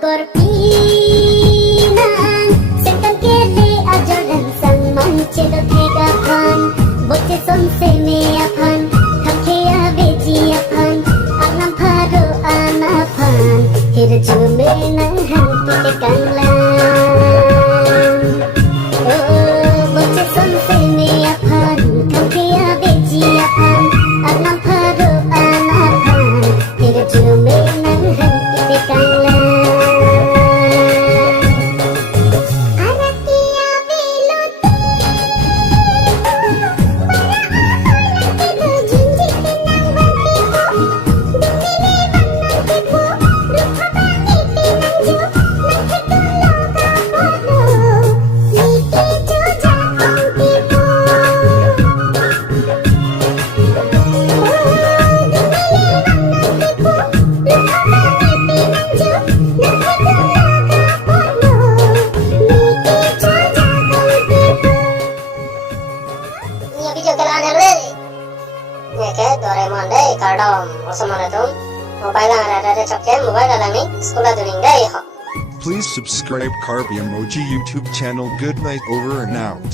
korpinan Sengkang kele ajaran sang manchedot hegapan Boche somse meapan Kakhea bejiapan Anam pharo anapan Hirjume nang hantite kanglang Boche somse meapan Kakhea bejiapan Anam pharo anapan Hirjume nang hantite kanglang Doraemon deh kardom osomane tum mobile ada chokken mobile alami sekolah duninga iho. Please subscribe Carby Emoji YouTube channel. Good night, over and out.